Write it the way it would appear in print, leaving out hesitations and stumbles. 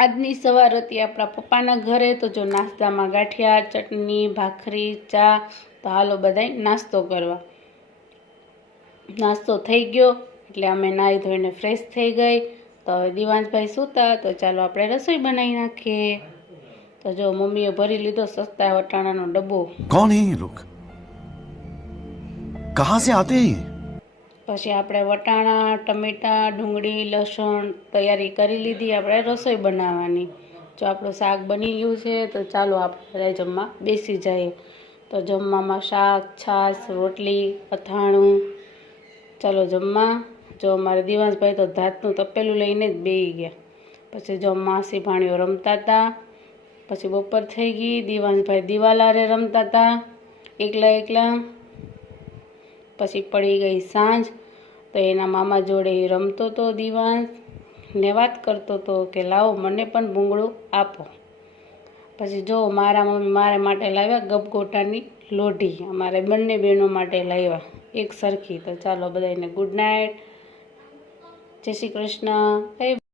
આજની સવાર હતી આપણા પપ્પાના ઘરે, તો જો નાસ્તામાં ગાંઠિયા, ચટણી, ભાખરી, ચા. તો હાલો બધાય નાસ્તો કરવા. નાસ્તો થઈ ગયો એટલે અમે નાહી ધોઈને ફ્રેશ થઈ ગઈ. તો હવે દિવાંશભાઈ સૂતા, તો ચાલો આપણે રસોઈ બનાવી નાખીએ. તો જો મમ્મીએ ભરી લીધો સસ્તા વટાણાનો ડબ્બો. કોણ હે ये लोग? कहां से आते हैं? પછી આપણે વટાણા, ટમેટા, ડુંગળી, લસણ તૈયારી કરી લીધી આપણે રસોઈ બનાવવાની. જો આપણું શાક બની ગયું છે, તો ચાલો આપણે જમવા બેસી જઈએ. તો જમવામાં શાક, છાશ, રોટલી, અથાણું. ચાલો જમવા. જો અમારે દિવાંશભાઈ તો ધાતનું તપેલું લઈને જ બેસી ગયા. પછી જો માસી ભાણીઓ રમતા હતા. પછી બપોર થઈ ગઈ, દિવાંશભાઈ દિવાલારે રમતા હતા એકલા. પછી પડી ગઈ સાંજ, તો એના મામા જોડે રમતો હતો દિવાંશ ને વાત કરતો હતો કે લાવો મને પણ ભૂંગળું આપો. પછી જો મારા મમ્મી મારા માટે લાવ્યા ગપગોટાની લોઢી, અમારે બંને બહેનો માટે લાવ્યા એક સરખી. તો ચાલો બધાને ગુડ નાઇટ, જય શ્રી કૃષ્ણ.